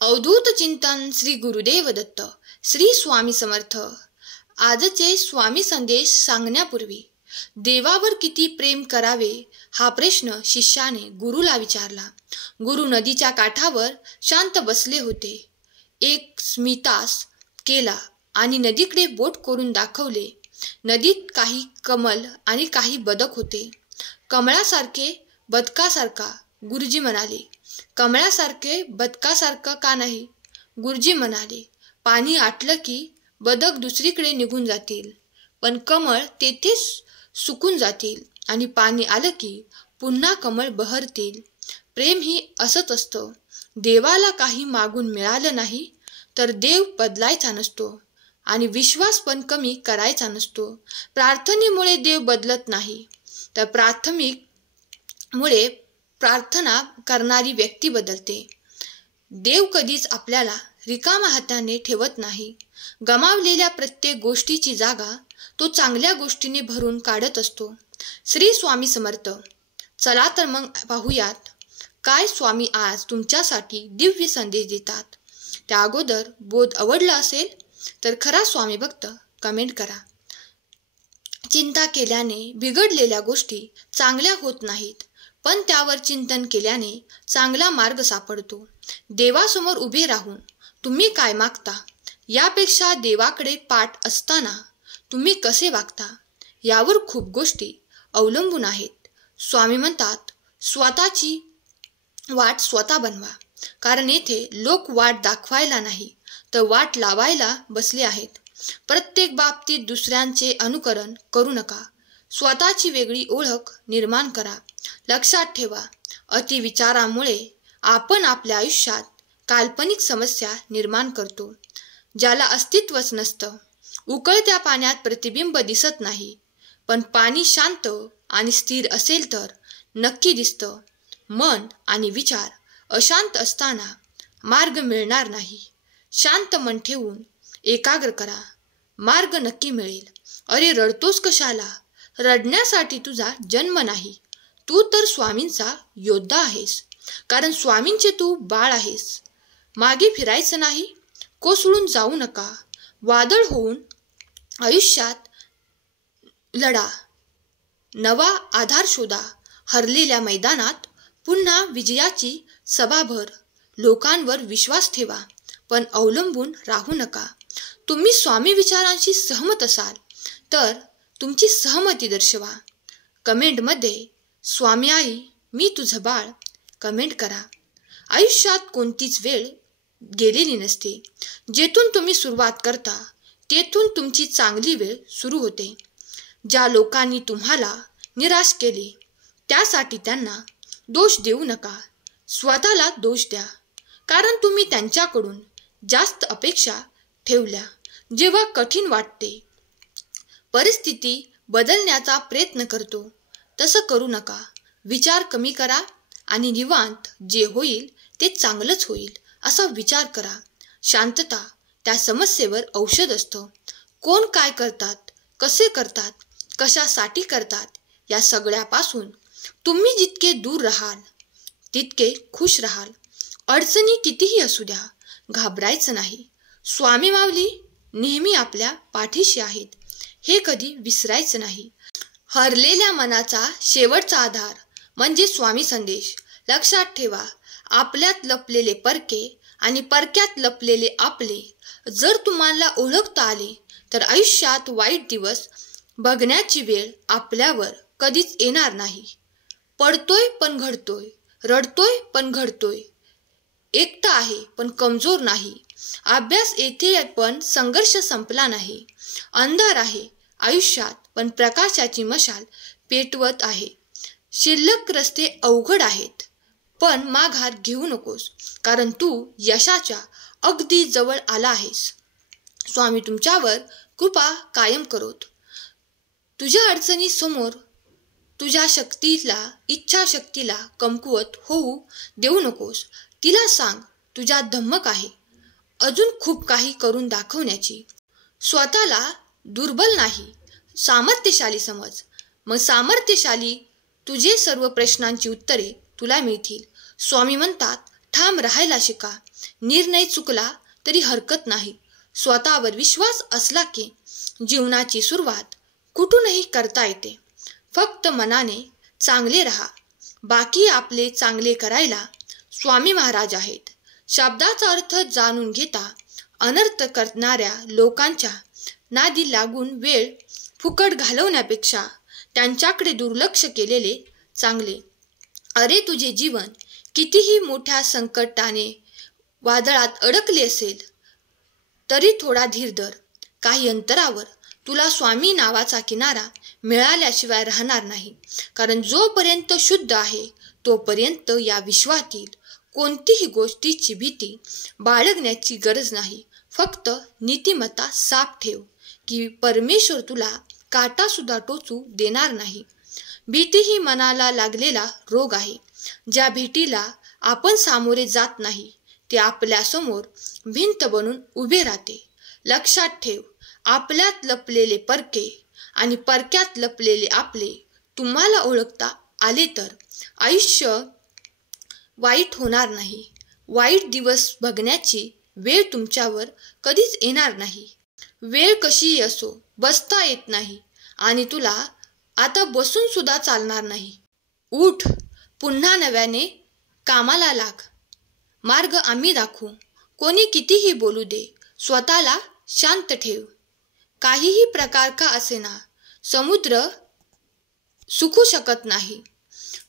अवधूत चिंतन श्री गुरुदेव दत्त. श्री स्वामी समर्थ. आजचे स्वामी संदेश सांगण्यापूर्वी देवावर किती प्रेम करावे हा प्रश्न शिष्याने गुरुला विचारला. गुरु नदीच्या काठावर शांत बसले होते. एक स्मितास केला आणि नदीकडे बोट करून दाखवले. नदीत काही कमल आणि काही बदक होते. कमळासारखे बदकासारखा. गुरुजी म्हणाले, कमळासारखे बदकासारखं का नाही? गुरुजी म्हणाले, पाणी आटलं की बदक दुसरीकडे निघून जातील, पण कमळ तेथेच सुकून जातील आणि पाणी आलं की पुन्हा कमळ बहरतील. प्रेम ही असंच असतं. देवाला काही मागून मिळालं नाही तर देव बदलायचा नसतो आणि विश्वास पण कमी करायचा नसतो. प्रार्थनेमुळे देव बदलत नाही, तर प्राथमिकमुळे प्रार्थना करणारी व्यक्ती बदलते. देव कधीच आपल्याला रिकाम्या हाताने ठेवत नाही. गमावलेल्या प्रत्येक गोष्टीची जागा तो चांगल्या गोष्टीने भरून काढत असतो. श्री स्वामी समर्थ. चला तर मग पाहूयात काय स्वामी आज तुमच्यासाठी दिव्य संदेश देतात. त्या अगोदर बोध आवडला असेल तर खरा स्वामी भक्त कमेंट करा. चिंता केल्याने बिघडलेल्या गोष्टी चांगल्या होत नाहीत, पण त्यावर चिंतन केल्याने चांगला मार्ग सापडतो. देवासमोर उभे राहून तुम्ही काय मागता यापेक्षा देवाकडे पाठ असताना तुम्ही कसे वागता यावर खूप गोष्टी अवलंबून आहेत. स्वामी म्हणतात, स्वतःची वाट स्वतः बनवा, कारण येथे लोक वाट दाखवायला नाही तर वाट लावायला बसले आहेत. प्रत्येक बाबतीत दुसऱ्यांचे अनुकरण करू नका. स्वतःची वेगळी ओळख निर्माण करा. लक्षात ठेवा, अतिविचारामुळे आपण आपल्या आयुष्यात काल्पनिक समस्या निर्माण करतो. ज्याला अस्तित्वच नसतं. उकळत्या पाण्यात प्रतिबिंब दिसत नाही, पण पाणी शांत आणि स्थिर असेल तर नक्की दिसतं. मन आणि विचार अशांत असताना मार्ग मिळणार नाही. शांत मन ठेवून एकाग्र करा, मार्ग नक्की मिळेल. अरे रडतोस कशाला? रडण्यासाठी तुझा जन्म नाही. तू तर स्वामींचा योद्धा आहेस, कारण स्वामींचे तू बाळ आहेस. मागे फिरायचं नाही, कोसळून जाऊ नका. वादळ होऊन आयुष्यात लढा, नवा आधार शोधा. हरलेल्या मैदानात पुन्हा विजयाची सभा भर. लोकांवर विश्वास ठेवा, पण अवलंबून राहू नका. तुम्ही स्वामी विचारांशी सहमत असाल तर तुमची सहमती दर्शवा. कमेंटमध्ये स्वामी आई मी तुझं बाळ कमेंट करा. आयुष्यात कोणतीच वेळ गेलेली नसते. जेथून तुम्ही सुरुवात करता तेथून तुमची चांगली वेळ सुरू होते. ज्या लोकांनी तुम्हाला निराश केले त्यासाठी त्यांना दोष देऊ नका, स्वतःला दोष द्या, कारण तुम्ही त्यांच्याकडून जास्त अपेक्षा ठेवल्या. जेव्हा कठीण वाटते, परिस्थिती बदलण्याचा प्रयत्न करतो, तसं करू नका. विचार कमी करा आणि निवांत जे होईल ते चांगलंच होईल असा विचार करा. शांतता त्या समस्येवर औषध असतं. कोण काय करतात, कसे करतात, कशासाठी करतात या सगळ्यापासून तुम्ही जितके दूर राहाल तितके खुश राहाल. अडचणी कितीही असू द्या, घाबरायचं नाही. स्वामी माऊली नेहमी आपल्या पाठीशी आहेत, हे कधी विसरायचं नाही. हरलेल्या मनाचा शेवटचा आधार म्हणजे स्वामी संदेश. लक्षात ठेवा, आपल्यात लपलेले परके आणि परक्यात लपलेले आपले जर तुम्हाला ओळखता आले तर आयुष्यात वाईट दिवस बघण्याची वेळ आपल्यावर कधीच येणार नाही. पडतोय पण घडतोय, रडतोय पण घडतोय, एकटा आहे पण कमजोर नाही. अभ्यास येथे पण संघर्ष संपला नाही. अंधार आहे आयुष्यात पण प्रकाशाची मशाल पेटवत आहे. शिल्लक रस्ते अवघड आहेत, पण माघार घेऊ नकोस, कारण तू यशाच्या अगदी जवळ आला आहेस. स्वामी तुमच्यावर कृपा कायम करोत. तुझ्या अडचणी समोर तुझ्या शक्तीला, इच्छाशक्तीला कमकुवत होऊ देऊ नकोस. तिला सांग तुझ्यात धमक आहे अजून खूप काही करून दाखवण्याची. स्वतःला दुर्बल नाही, सामर्थ्यशाली समज. मग सामर्थ्यशाली तुझे सर्व प्रश्नांची उत्तरे तुला मिळतील. स्वामी म्हणतात, ठाम राहायला शिका. निर्णय चुकला तरी हरकत नाही. स्वतःवर विश्वास असला की जीवनाची सुरुवात कुठूनही करता येते. फक्त मनाने चांगले राहा. बाकी आपले चांगले करायला स्वामी महाराज आहेत. शब्दाचा अर्थ जाणून घेता अनर्थ करणाऱ्या लोकांच्या नादी लागून वेळ फुकट घालवण्यापेक्षा त्यांच्याकडे दुर्लक्ष केलेले चांगले. अरे, तुझे जीवन कितीही मोठ्या संकटाने वादळात अडकले असेल तरी थोडा धीर धर. काही अंतरावर तुला स्वामी नावाचा किनारा मिळाल्याशिवाय राहणार नाही. कारण जोपर्यंत शुद्ध आहे तोपर्यंत या विश्वातील कोणतीही गोष्टीची भीती बाळगण्याची गरज नाही. फक्त नीतिमत्ता साफ ठेव की परमेश्वर तुला काटा सुद्धा टोचू देणार नाही. भीती ही मनाला लागलेला रोग आहे. ज्या भीतीला आपण सामोरे जात नाही ते आपल्या समोर भिंत बनून उभे राहते. लक्षात ठेव, आपल्यात लपलेले परके आणि परक्यात लपलेले आपले तुम्हाला ओळखता आले तर आयुष्य वाईट होणार नाही. वाईट दिवस बघण्याची वेळ तुमच्यावर कधीच येणार नाही. वेळ कशीही असो, बसता येत नाही आणि तुला आता बसून सुद्धा चालणार नाही. उठ, पुन्हा नव्याने कामाला लाग. मार्ग आम्ही दाखवू. कोणी कितीही बोलू दे, स्वतःला शांत ठेव. काहीही प्रकार का असेना, समुद्र सुकू शकत नाही.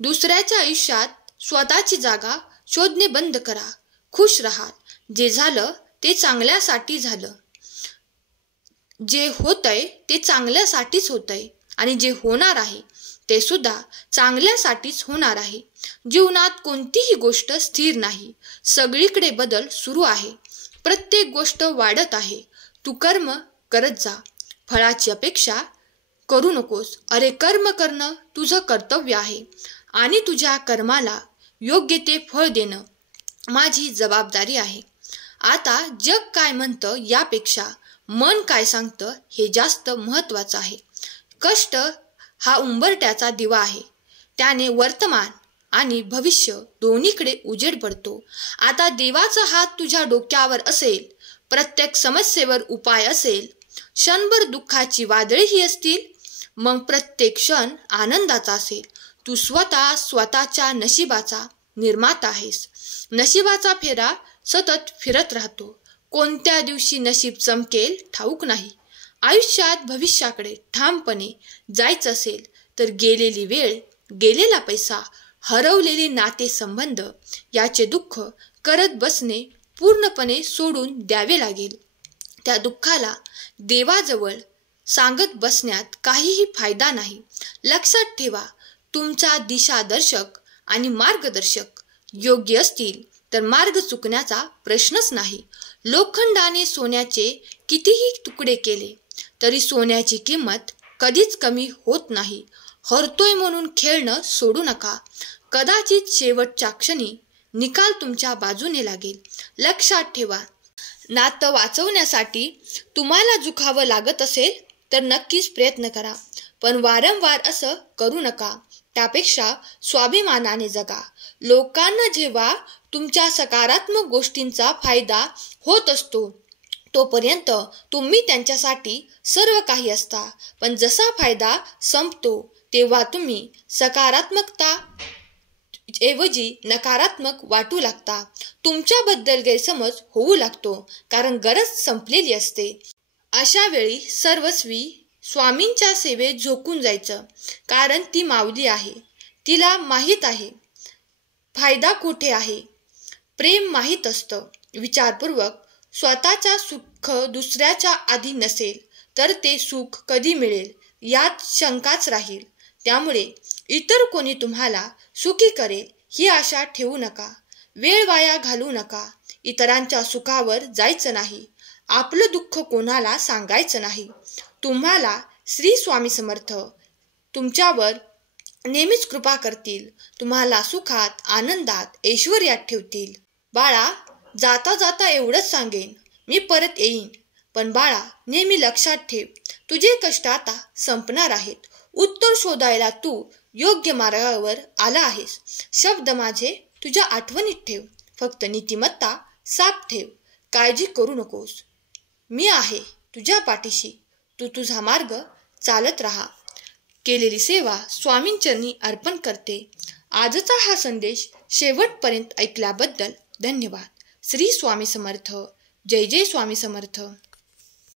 दुसऱ्याच्या आयुष्यात स्वतःची जागा शोधणे बंद करा. खुश राहा. जे झालं ते चांगल्यासाठी झालं. जे होतंय ते चांगल्यासाठीच होतंय आणि जे होणार आहे ते सुद्धा चांगल्यासाठीच होणार आहे. जीवनात कोणतीही गोष्ट स्थिर नाही. सगळीकडे बदल सुरू आहे. प्रत्येक गोष्ट वाढत आहे. तू कर्म करत जा. फळाची अपेक्षा करू नकोस. अरे, कर्म करणं तुझं कर्तव्य आहे आणि तुझ्या कर्माला योग्य ते फळ देणं माझी जबाबदारी आहे. आता जग काय म्हणतं यापेक्षा मन काय सांगतं हे जास्त महत्त्वाचं आहे. कष्ट हा उंबरट्याचा दिवा आहे. त्याने वर्तमान आणि भविष्य दोन्हीकडे उजेड पडतो. आता देवाचा हात तुझ्या डोक्यावर असेल, प्रत्येक समस्येवर उपाय असेल, क्षणभर दुःखाची वादळेही असतील, मग प्रत्येक क्षण आनंदाचा असेल. तू स्वतःच्या नशिबाचा निर्माता आहेस. नशिबाचा फेरा सतत फिरत राहतो. कोणत्या दिवशी नशीब चमकेल ठाऊक नाही. आयुष्यात भविष्याकडे ठामपणे जायचं असेल तर गेलेली वेळ, गेलेला पैसा, हरवलेले नातेसंबंध याचे दुःख करत बसणे पूर्णपणे सोडून द्यावे लागेल. त्या दुःखाला देवाजवळ सांगत बसण्यात काहीही फायदा नाही. लक्षात ठेवा, तुमचा दिशादर्शक आणि मार्गदर्शक योग्य असतील तर मार्ग चुकण्याचा प्रश्नच नाही. लोखंडाने सोन्याचे कितीही तुकडे केले तरी सोन्याची किंमत कधीच कमी होत नाही. हरतोय म्हणून खेळणं सोडू नका. कदाचित शेवटच्या क्षणी निकाल तुमच्या बाजूने लागेल. लक्षात ठेवा, नातं वाचवण्यासाठी तुम्हाला झुकावं लागत असेल तर नक्कीच प्रयत्न करा, पण वारंवार असं करू नका. त्यापेक्षा स्वाभिमानाने जगा. लोकांना जेव्हा तुमच्या सकारात्मक गोष्टींचा फायदा होत असतो तोपर्यंत तुम्ही त्यांच्यासाठी सर्व काही असता, पण जसा फायदा संपतो तेव्हा तुम्ही सकारात्मकता ऐवजी नकारात्मक वाटू लागता. तुमच्याबद्दल गैरसमज होऊ लागतो कारण गरज संपलेली असते. अशा वेळी सर्वस्वी स्वामींच्या सेवेत झोकून जायचं, कारण ती माऊली आहे. तिला माहीत आहे फायदा कुठे आहे. प्रेम माहीत असतं. विचारपूर्वक स्वतःचा सुख दुसऱ्याच्या आधी नसेल तर ते सुख कधी मिळेल यात शंकाच राहील. त्यामुळे इतर कोणी तुम्हाला सुखी करेल ही आशा ठेवू नका. वेळ वाया घालवू नका. इतरांच्या सुखावर जायचं नाही. आपलं दुःख कोणाला सांगायचं नाही. तुम्हाला श्री स्वामी समर्थ तुमच्यावर नेहमीच कृपा करतील. तुम्हाला सुखात, आनंदात, ऐश्वर्यात ठेवतील. बाळा, जाता जाता एवढंच सांगेन, मी परत येईन. पण बाळा, नेहमी लक्षात ठेव, तुझे कष्ट आता संपणार आहेत. उत्तर शोधायला तू योग्य मार्गावर आला आहेस. शब्द माझे तुझ्या आठवणीत ठेव. फक्त नीतिमत्ता साथ ठेव, काळजी करू नकोस. मी आहे तुझ्या पाठीशी. तू तुझा मार्ग चालत राहा. केलेली सेवा स्वामींचरणी अर्पण करते. आजचा हा संदेश शेवटपर्यंत ऐकल्याबद्दल धन्यवाद. श्री स्वामी समर्थ. जय जय स्वामी समर्थ.